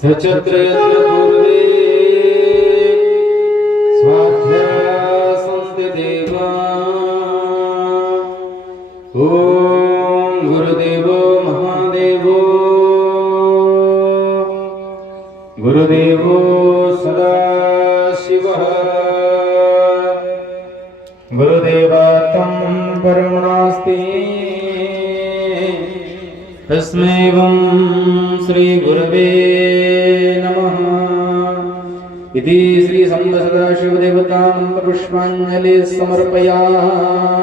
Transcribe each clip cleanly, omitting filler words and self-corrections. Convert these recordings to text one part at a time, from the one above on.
सचत्र यत्र पूर्वे स्वाध्यासन्ति देवा। ओम गुरुदेवो महादेवो गुरुदेवो सदाशिवः गुरुदेवात्मं परमनास्ति तस्मै वं श्रीगुरवे नमः इति श्री संत सदाशिवदेवतां पुष्पाञ्जलिं समर्पयामि।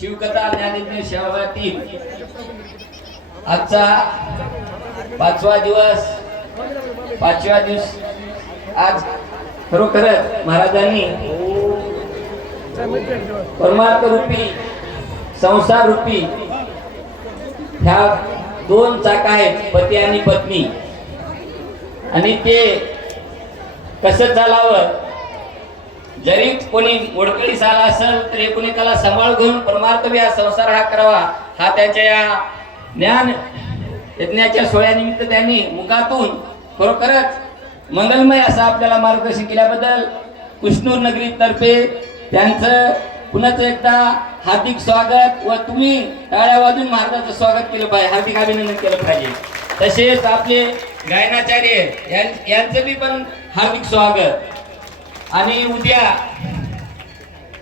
शिवकथा ज्ञानेज्ञ शेवातील आजचा पाचवा दिवस आज खरोखरच महाराजांनी परमार्थ रूपी संसार रूपी ह्या दोन चाक आहेत पती आणि पत्नी आणि ते कसं चालावं जरी कोणी मोडकळीस आला असेल तर एकुणेकाला सांभाळ घेऊन परमार्थ हा संसार हा करावा हा त्यांच्या या ज्ञान यज्ञाच्या सोहळ्यानिमित्त त्यांनी मुखातून खरोखरच मंगलमय असं आपल्याला मार्गदर्शन केल्याबद्दल कुष्णूर नगरी तर्फे त्यांचं पुन्हा एकदा हार्दिक स्वागत व तुम्ही टाळ्या वाजून महाराजांचं स्वागत केलं पाहिजे, हार्दिक अभिनंदन केलं पाहिजे। तसेच आपले गायनाचार्य यांचं बी पण हार्दिक स्वागत। आणि उद्या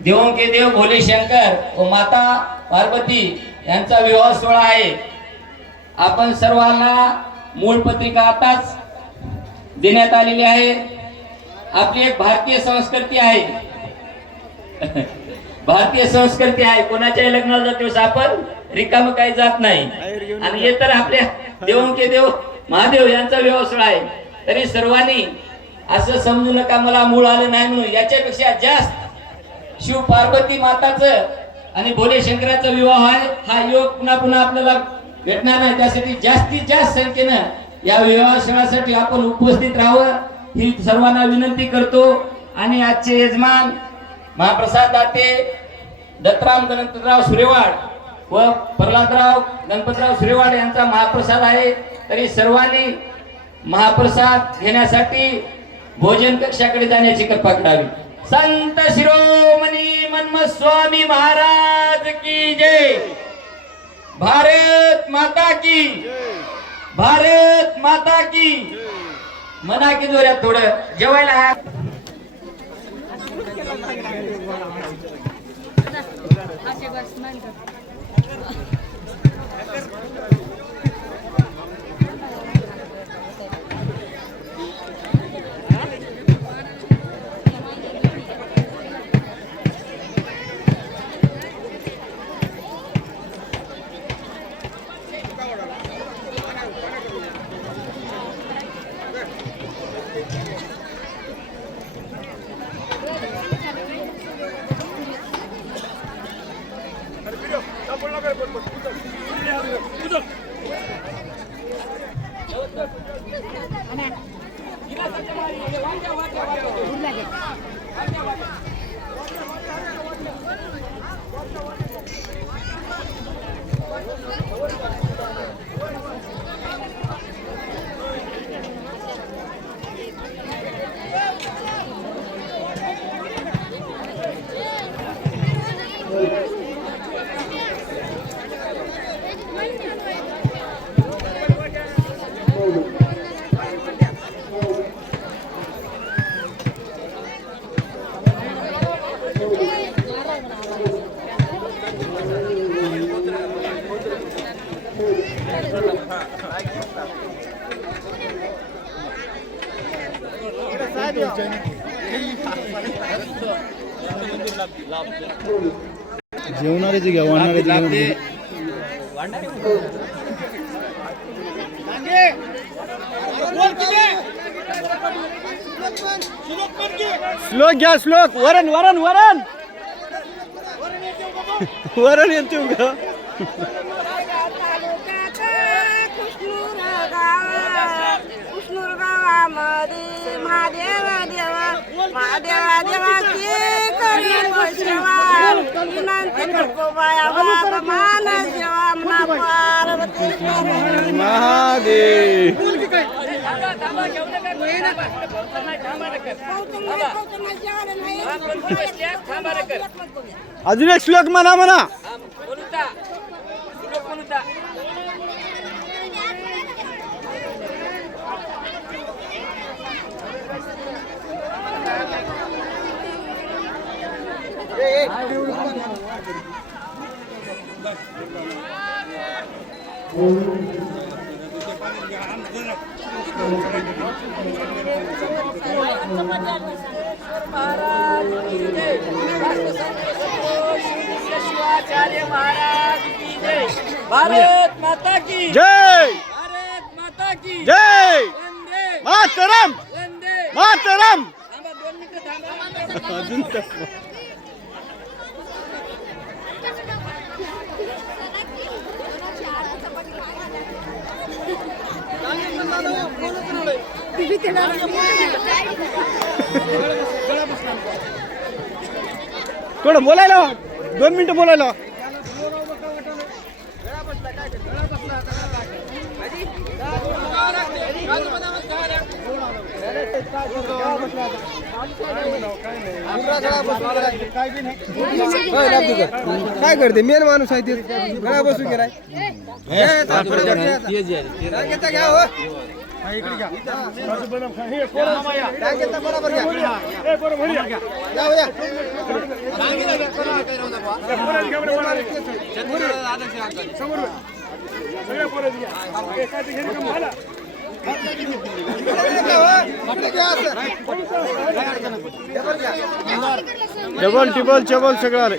देवों के देव भोले शंकर व माता पार्वती यांचा विवाह सोहळा आहे। आपण सर्वांना मूळ पत्रिका आताच देण्यात आलेली आहे। आपली एक भारतीय संस्कृती आहे भारतीय संस्कृती आहे, कोणाच्याही लग्नाला जातो आपण रिकाम काही जात नाही। आणि हे तर आपल्या देवों के देव महादेव यांचा विवाह सोहळा आहे, तरी सर्वांनी असं समजू नका मला मूळ आलं नाही म्हणून। याच्यापेक्षा जास्त शिव पार्वती माताचं आणि भोले शंकराचा विवाह आहे, हा योग पुन्हा पुन्हा आपल्याला भेटणार नाही। त्यासाठी जास्तीत जास्त संख्येनं या विवाह सोहळ्यासाठी आपण उपस्थित राहावं ही सर्वांना विनंती करतो। आणि आजचे यजमान महाप्रसाद दाते दत्तराम गणपतराव सुरेवाड व प्रल्हादराव गणपतराव सुरेवाड यांचा महाप्रसाद आहे, तरी सर्वांनी महाप्रसाद घेण्यासाठी भोजन कक्षाकडे जाण्याची कृपा करावी। संत शिरोमणी मन्मथ स्वामी महाराज की जय। भारत माता की भारत माता की। मना की जोरात थोडं जेवायला जेवणारे जे घ्या वाढणारे श्लोक घ्या श्लोक वरण वरण वरण वरण येतो ग कृष्णूर गावामध्ये महादेव देवा महादेवा देवाची करी सेवा विनंती तुकोबाया बाबा मान सेवा मना पार्वती महादेव अजून एक श्लोक म्हणा म्हणा शिवाचार्य महाराज की जय भारत माता की जय भारत माता की जय वंदे मातरम वंदे मातरम थांबा 2 मिनिटं थांबा अजून तक थोडं बोलायला 2 मिनिटं बोलायला काय करते मेन माणूस आहे ते गळा बसून गेलाय बरोबर डबल टिबल चबल सगळं आले